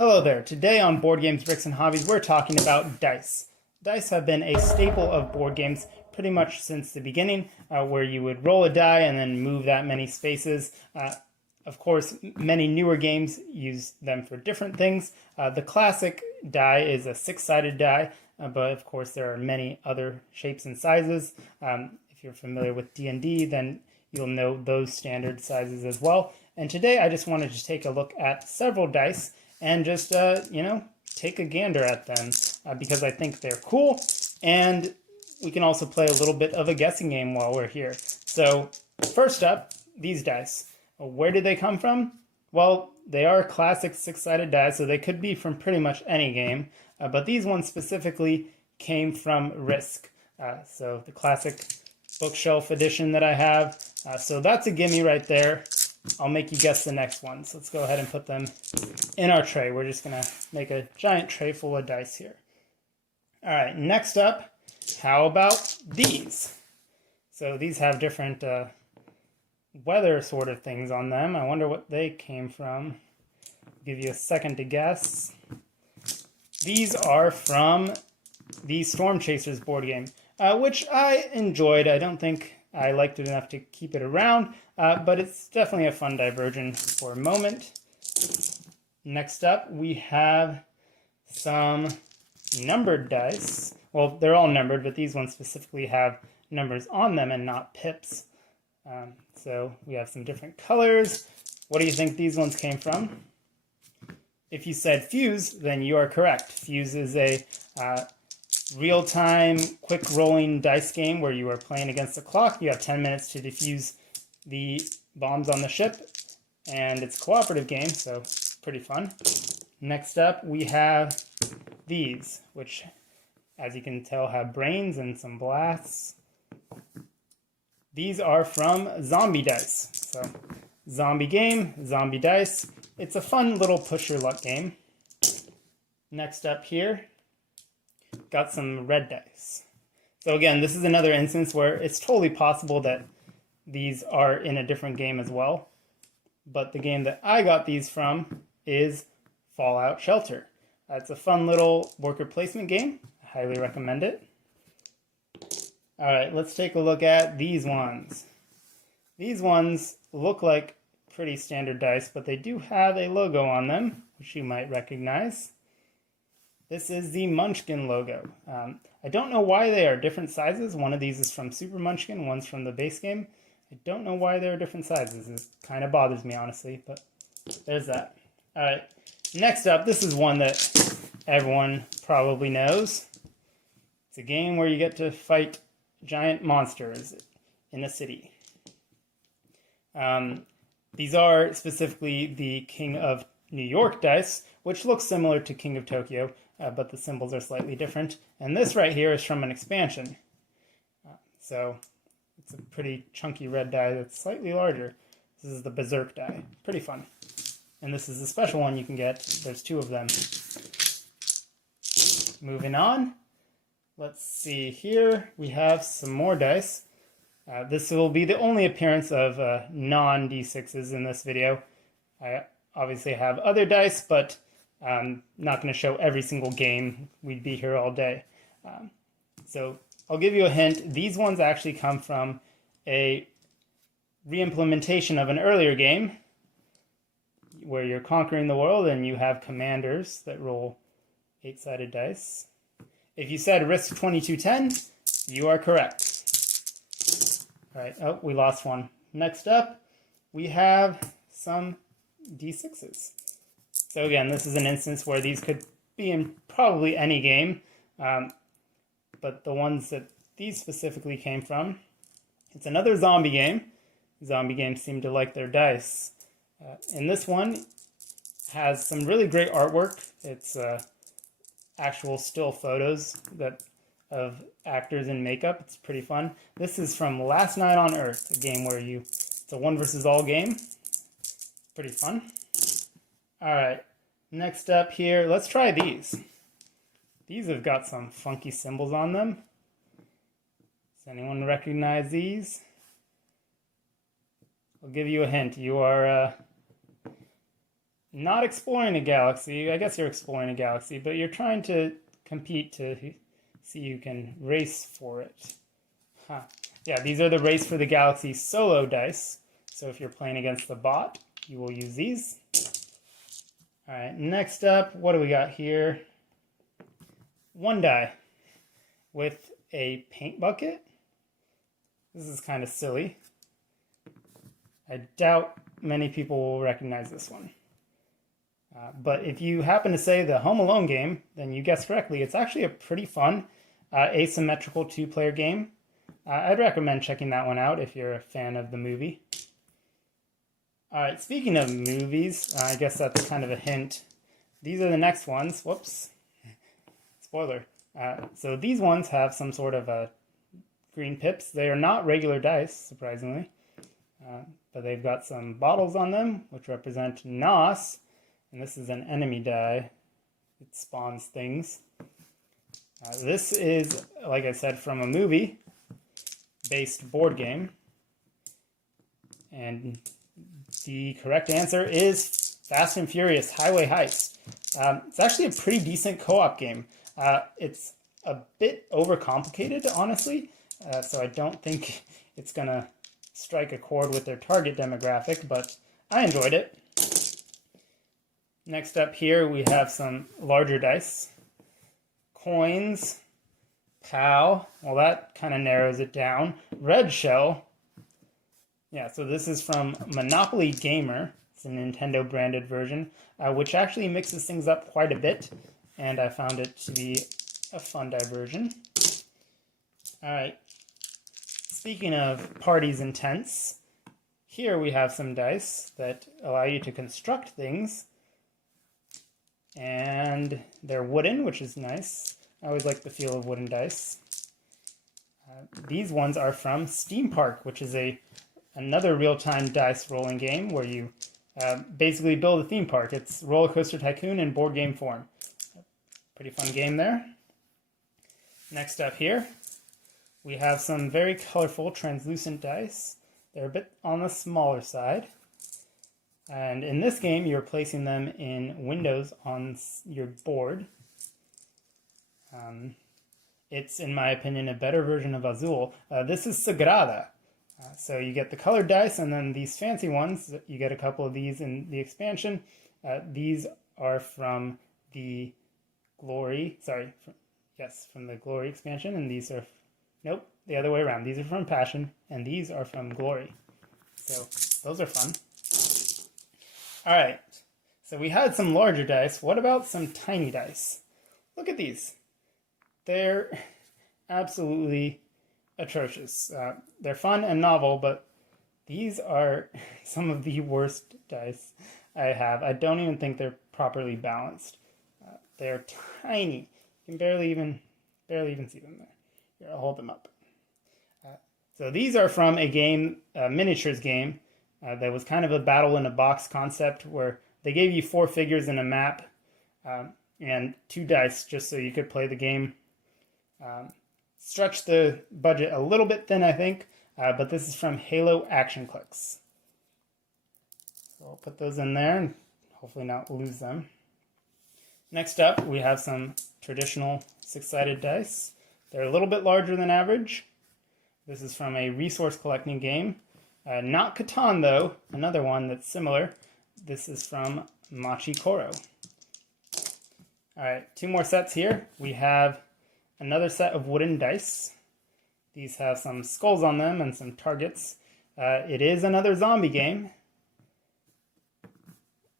Hello there. Today on Board Games, Bricks, and Hobbies, we're talking about dice. Dice have been a staple of board games pretty much since the beginning, where you would roll a die and then move that many spaces. Of course, many newer games use them for different things. The classic die is a six-sided die, but of course there are many other shapes and sizes. If you're familiar with D&D, then you'll know those standard sizes as well. And today I just wanted to take a look at several dice and just, take a gander at them because I think they're cool. And we can also play a little bit of a guessing game while we're here. So first up, these dice. Where did they come from? Well, they are classic six-sided dice, so they could be from pretty much any game. But these ones specifically came from Risk. So the classic bookshelf edition that I have. So that's a gimme right there. I'll make you guess the next one. So let's go ahead and put them in our tray. We're just going to make a giant tray full of dice here. All right, next up, how about these? So these have different weather sort of things on them. I wonder what they came from. I'll give you a second to guess. These are from the Storm Chasers board game, which I enjoyed. I don't think I liked it enough to keep it around, but it's definitely a fun diversion for a moment. Next up, we have some numbered dice. Well, they're all numbered, but these ones specifically have numbers on them and not pips. So we have some different colors. What do you think these ones came from? If you said Fuse, then you are correct. Fuse is a real-time, quick-rolling dice game where you are playing against the clock. You have 10 minutes to defuse the bombs on the ship, and it's a cooperative game, so pretty fun. Next up, we have these, which, as you can tell, have brains and some blasts. These are from Zombie Dice. So, zombie game, zombie dice. It's a fun little push your luck game. Next up here, got some red dice. So again, this is another instance where it's totally possible that these are in a different game as well. But the game that I got these from is Fallout Shelter. It's a fun little worker placement game. I highly recommend it. Alright, let's take a look at these ones. These ones look like pretty standard dice, but they do have a logo on them, which you might recognize. This is the Munchkin logo. I don't know why they are different sizes. One of these is from Super Munchkin, one's from the base game. I don't know why they're different sizes. It kind of bothers me, honestly, but there's that. All right, next up, this is one that everyone probably knows. It's a game where you get to fight giant monsters in a city. These are specifically the King of New York dice, which looks similar to King of Tokyo, but the symbols are slightly different. And this right here is from an expansion. So it's a pretty chunky red die that's slightly larger. This is the Berserk die. Pretty fun. And this is the special one you can get. There's two of them. Moving on. Let's see here. We have some more dice. This will be the only appearance of non-D6s in this video. I obviously have other dice, but I'm not going to show every single game. We'd be here all day. So I'll give you a hint. These ones actually come from a re-implementation of an earlier game where you're conquering the world and you have commanders that roll 8-sided dice. If you said Risk 2210, you are correct. All right, oh, we lost one. Next up, we have some D6s. So again, this is an instance where these could be in probably any game, but the ones that these specifically came from, it's another zombie game. Zombie games seem to like their dice. And this one has some really great artwork. It's actual still photos of actors in makeup. It's pretty fun. This is from Last Night on Earth, a game where it's a one versus all game. Pretty fun. All right, next up here, let's try these. These have got some funky symbols on them. Does anyone recognize these? I'll give you a hint. You are not exploring a galaxy. I guess you're exploring a galaxy, but you're trying to compete to see who can race for it. Huh. Yeah, these are the Race for the Galaxy solo dice. So if you're playing against the bot, you will use these. All right, next up, what do we got here? One die with a paint bucket. This is kind of silly. I doubt many people will recognize this one. But if you happen to say the Home Alone game, then you guessed correctly. It's actually a pretty fun asymmetrical two-player game. I'd recommend checking that one out if you're a fan of the movie. All right, speaking of movies, I guess that's kind of a hint. These are the next ones. Whoops. Spoiler. So these ones have some sort of green pips. They are not regular dice, surprisingly. But they've got some bottles on them, which represent NOS. And this is an enemy die. It spawns things. This is, like I said, from a movie-based board game. And the correct answer is Fast and Furious Highway Heist. It's actually a pretty decent co-op game. It's a bit overcomplicated, honestly, so I don't think it's going to strike a chord with their target demographic, but I enjoyed it. Next up here, we have some larger dice. Coins, POW, well that kind of narrows it down. Red Shell. Yeah, so this is from Monopoly Gamer. It's a Nintendo branded version, which actually mixes things up quite a bit, and I found it to be a fun diversion. All right, speaking of parties and tents, here we have some dice that allow you to construct things, and they're wooden, which is nice. I always like the feel of wooden dice. These ones are from Steam Park, which is another real-time dice rolling game where you basically build a theme park. It's Roller Coaster Tycoon in board game form. Pretty fun game there. Next up here, we have some very colorful translucent dice. They're a bit on the smaller side. And in this game, you're placing them in windows on your board. It's, in my opinion, a better version of Azul. This is Sagrada. So you get the colored dice, and then these fancy ones, you get a couple of these in the expansion. These are from the Glory, from the Glory expansion, and these are, nope, the other way around. These are from Passion, and these are from Glory. So those are fun. All right, so we had some larger dice. What about some tiny dice? Look at these. They're absolutely atrocious. They're fun and novel, but these are some of the worst dice I have. I don't even think they're properly balanced. They're tiny. You can barely even see them there. Here, I'll hold them up. So these are from a game, a miniatures game, that was kind of a battle in a box concept where they gave you 4 figures in a map and 2 dice just so you could play the game. Stretched the budget a little bit thin, I think, but this is from Halo Action Clicks. So I'll put those in there and hopefully not lose them. Next up, we have some traditional 6-sided dice. They're a little bit larger than average. This is from a resource collecting game. Not Catan, though, another one that's similar. This is from Machi Koro. All right, 2 more sets here. We have another set of wooden dice. These have some skulls on them and some targets. It is another zombie game.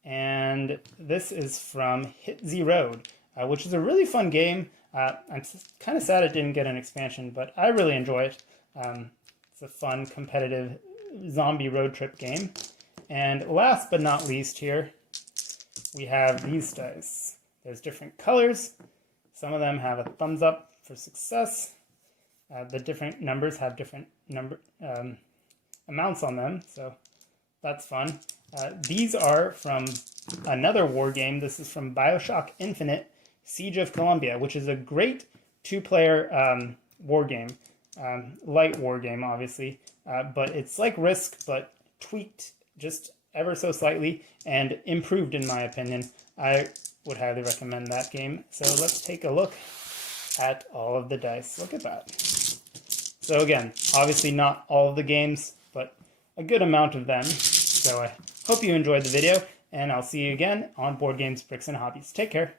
And this is from Hit Z Road, which is a really fun game. I'm kind of sad it didn't get an expansion, but I really enjoy it. It's a fun, competitive zombie road trip game. And last but not least here, we have these dice. There's different colors. Some of them have a thumbs up for success. The different numbers have different amounts on them, so that's fun. These are from another war game. This is from BioShock Infinite, Siege of Columbia, which is a great 2-player war game. Light war game, obviously, but it's like Risk, but tweaked just ever so slightly and improved in my opinion. I would highly recommend that game. So let's take a look at all of the dice. Look at that. So again, obviously not all of the games, but a good amount of them. So I hope you enjoyed the video, and I'll see you again on Board Games, Bricks, and Hobbies. Take care.